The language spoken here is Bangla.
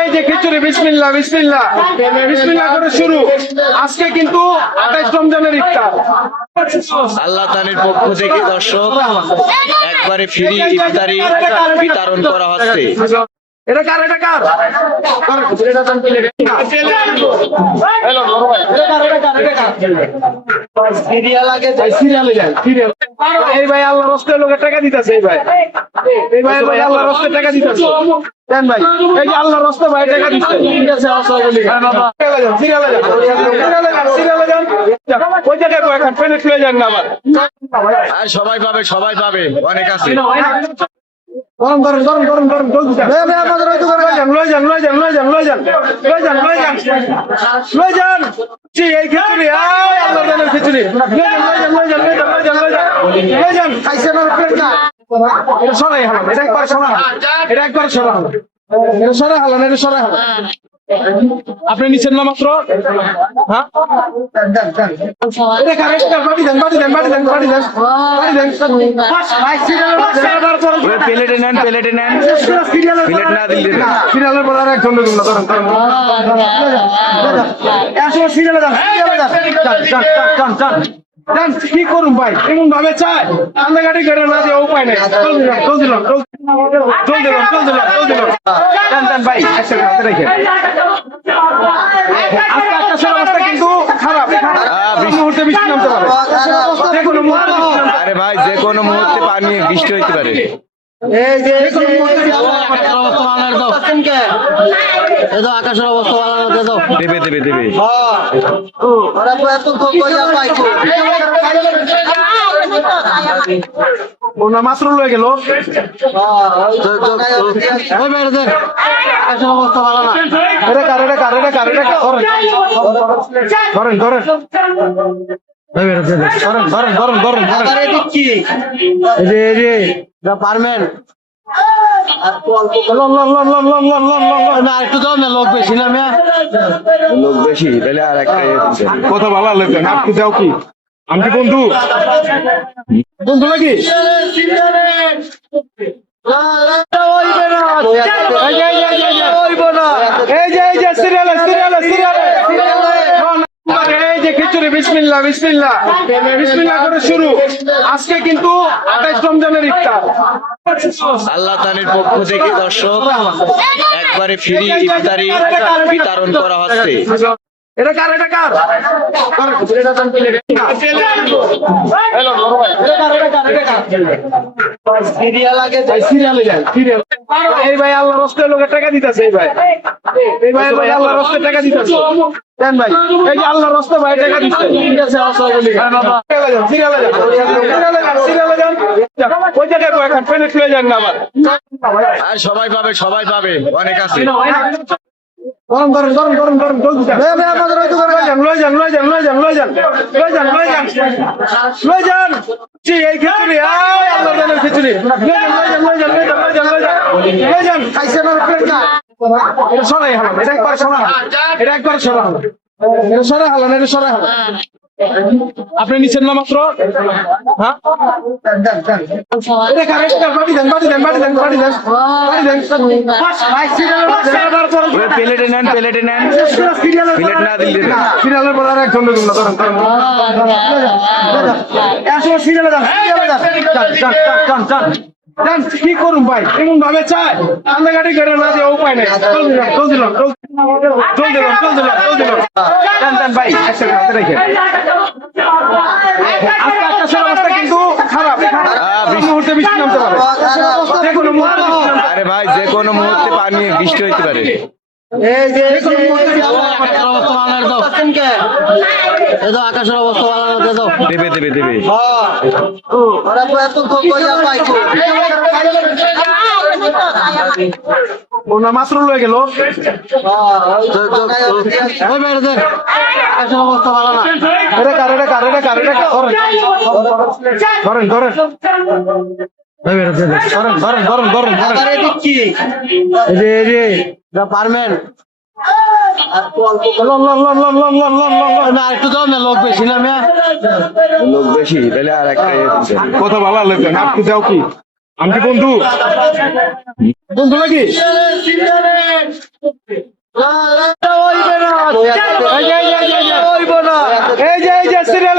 এই যে খিচুড়ি, বিসমিল্লাহ বিসমিল্লাহ বিসমিল্লাহ করে শুরু। আজকে কিন্তু 28 রমজানের ইফতার। আল্লাহ তাআলার পক্ষ থেকে দর্শক একবারে ফ্রি ইফতারি বিতরণ করা হচ্ছে। এটা কার? এটা কার? এই ভাই আল্লাহ রস্তে লোকের টাকা দিতেছে। এই ভাই আল্লাহ রস্তে টাকা দিতেছে। দেন ভাই, এই যে আল্লাহ রস্তে ভাই টাকা দিচ্ছে। ওই জায়গায় এখন পেলেট হয়ে যান না আবার। আর সবাই পাবে অনেক আছে। গরম গরম গরম গরম গরম লয়ে যান এই খিচুড়ি, আল্লাহ জানের খিচুড়ি লয়ে যান। খাইছেন আর প্লেট না, এটা সরাই হলাম, এটা একবার সরা হলো, এটা একবার সরা হলো, এটা সরা হলো না, এটা সরা হলো। আপনি নিচ্ছেন না মাত্র? হ্যাঁ, এটা কার? বাড়ি দেন বাড়ি দেন বাড়ি দেন বাড়ি দেন বাড়ি দেন। প্লেটে নেন প্লেট না দিলে সিরিয়ালের পর আর একজন ধরেন সিরিয়ালে যান। কি করুন ভাই, এমন ভাবে চায় কান্দাকাটি করে না যে উপায় নেই। চল দিলাম ভাই একসাথে হাতে রেখে। আজকে একটা অবস্থা কিন্তু খারাপ, মুহূর্তে বৃষ্টি নামতে পারে, যে কোনো মুহূর্তে। আরে ভাই যে কোনো মুহূর্তে পানি বৃষ্টি হইতে পারে। আকাশের অবস্থা দেবে ওনা মাত্র লয়ে গেল। আকাশের অবস্থা ভালো না। এটা কার? ধরেন পারবেন একটু দাও না, লোক বেশি না। লোক বেশি তাহলে আর একটা কথা ভালো লাগবে না। আপনি যাও কি, আমি কি বন্ধু নাকি? এই যে সিরিয়ালে এই যে খিচুড়ি, বিসমিল্লাহ বিসমিল্লাহ করে শুরু। আজকে কিন্তু 28 রমজানের ইফতার। আল্লাহ তাআলার পক্ষ থেকে দর্শক একবারে ফ্রি ইফতারি বিতরণ করা হচ্ছে। এটা কার? এটা কার? এই ভাই আল্লাহ রস্তে লোকের টাকা দিতেছে। এই ভাই আল্লাহ রস্তে টাকা দিতেছে। দেন ভাই, এই যে আল্লাহ রস্তে ভাই টাকা দিচ্ছে। ওই জায়গায় এখন পেলেট হয়ে যান না আবার। আর সবাই পাবে অনেক আছে। গরম গরম গরম গরম গরম লয়ে যান এই খিচুড়ি, আল্লাহ জানের খিচুড়ি লয়ে যান। খাইছেন আর প্লেট না, এটা সরাই হলাম, এটা একবার সরা হলো, এটা একবার সরা হলো, এটা সরা হলো না, এটা সরা হলো। আপনি নিচ্ছেন না মাত্র? হ্যাঁ, এটা কার? বাড়ি দেন বাড়ি দেন বাড়ি দেন বাড়ি দেন বাড়ি দেন। প্লেটে নেন প্লেট না দিলে সিরিয়ালের পর আর একজন ধরেন সিরিয়ালে যান। কি করুন ভাই, এমন ভাবে চায় কান্দাকাটি করে না যে উপায় নেই। চল দিলাম ভাই একসাথে হাতে রেখে। আজকে একটা অবস্থা কিন্তু খারাপ, মুহূর্তে বৃষ্টি নামতে পারে, যে কোনো মুহূর্তে। আরে ভাই যে কোনো মুহূর্তে পানি বৃষ্টি হইতে পারে। আকাশের অবস্থা ভালো না। দেবে ওনা মাত্র লয়ে গেল। আকাশের অবস্থা ভালো না। এটা কার? ধরেন পারবেন একটু দাও না, লোক বেশি না। লোক বেশি তাহলে আর একটা কথা ভালো লাগবে না। আপনি যাও কি, আমি কি বন্ধু নাকি? এই যে সিরিয়াল